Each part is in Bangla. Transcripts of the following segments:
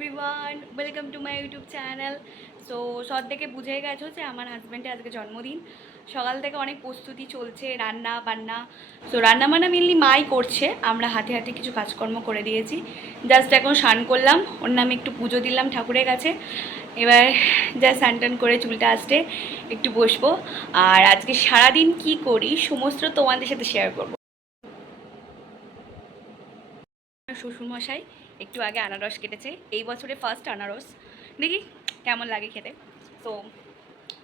Everyone, welcome to my YouTube channel. So সব থেকে বুঝে গেছো যে আমার হাজব্যান্ডের আজকে জন্মদিন। সকাল থেকে অনেক প্রস্তুতি চলছে, রান্না বান্না। সো রান্না বান্না মেনলি মাই করছে, আমরা হাতে হাতে কিছু কাজকর্ম করে দিয়েছি। জাস্ট এখন স্নান করলাম, ওর নামে একটু পুজো দিলাম ঠাকুরের কাছে। এবার যা স্নান টান করে চুলটা আসতে একটু বসবো। আর আজকে সারাদিন কি করি সমস্ত তোমাদের সাথে শেয়ার করবো। শ্বশুরমশাই একটু আগে আনারস কেটেছে, এই বছরে ফার্স্ট আনারস। দেখি কেমন লাগে খেতে। তো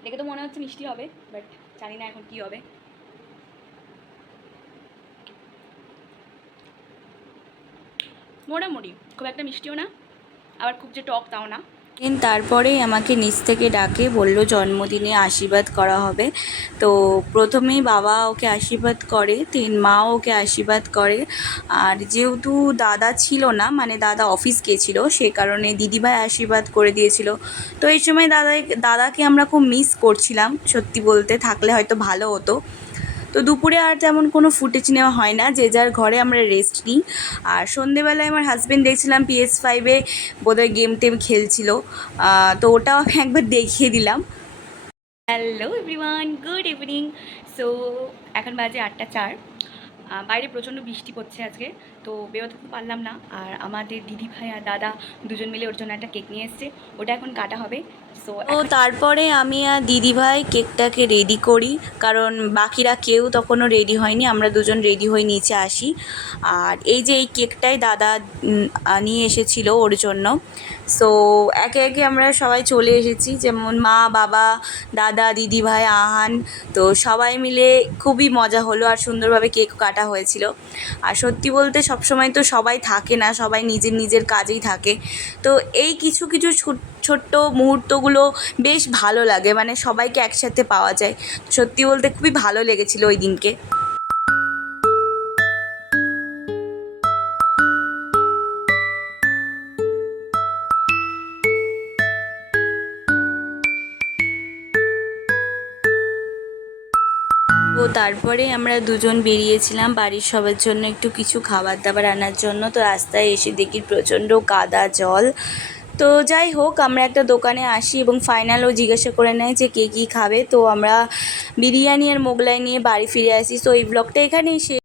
দেখে তো মনে হচ্ছে মিষ্টি হবে, বাট জানি না এখন কি হবে। মোটামুটি খুব একটা মিষ্টিও না, আবার খুব যে টক তাও না। তারপরেই আমাকে নিচ থেকে ডাকে, বলল জন্মদিনে আশীর্বাদ করা হবে। তো প্রথমেই বাবা ওকে আশীর্বাদ করে, মাও ওকে আশীর্বাদ করে। আর যেহেতু দাদা ছিল না, মানে দাদা অফিস গিয়েছিল, সে কারণে দিদিভাই আশীর্বাদ করে দিয়েছিল। তো এই সময় দাদাকে আমরা খুব মিস করছিলাম, সত্যি বলতে থাকলে হয়তো ভালো হতো। তো দুপুরে আর তেমন কোনো ফুটেজ নেওয়া হয় না, যে যার ঘরে আমরা রেস্ট নিই। আর সন্ধেবেলায় আমার হাজব্যান্ড দেখছিলাম PS5-এ বোধহয় গেম টেম খেলছিল, তো ওটাও আমি একবার দেখিয়ে দিলাম। Hello everyone, good evening. So এখন বাজে 8টা 4। বাইরে প্রচণ্ড বৃষ্টি পড়ছে আজকে, তো বেরোতে তো পারলাম না। আর আমাদের দিদিভাই আর দাদা দুজন মিলে ওর জন্য একটা কেক নিয়ে এসছে, ওটা এখন কাটা হবে। সো তারপরে আমি আর দিদিভাই কেকটাকে রেডি করি, কারণ বাকিরা কেউ তখনও রেডি হয়নি, আমরা দুজন রেডি হয়ে নিচে আসি। আর এই যে এই কেকটাই দাদা নিয়ে এসেছিল ওর জন্য। সো একে একে আমরা সবাই চলে এসেছি, যেমন মা, বাবা, দাদা, দিদিভাই, আহান। তো সবাই মিলে খুবই মজা হলো, আর সুন্দরভাবে কেক কাটা হয়েছিল। আর সত্যি বলতে সবসময় তো সবাই থাকে না, সবাই নিজের নিজের কাজেই থাকে। তো এই কিছু কিছু ছোট্ট মুহূর্তগুলো বেশ ভালো লাগে, মানে সবাইকে একসাথে পাওয়া যায়। সত্যি বলতে খুবই ভালো লেগেছিল ওই দিনকে। তো তারপরে আমরা দুজন বেরিয়েছিলাম বাড়ির সবার জন্য একটু কিছু খাবার দাবার আনার জন্য। তো রাস্তায় এসে দেখি প্রচণ্ড কাদা জল। তো যাই হোক, আমরা একটা দোকানে আসি এবং ফাইনালও জিজ্ঞাসা করে নেয় যে কে কী খাবে। তো আমরা বিরিয়ানি আর মোগলাই নিয়ে বাড়ি ফিরে আসি। তো এই ব্লগটা এখানেই শেষ।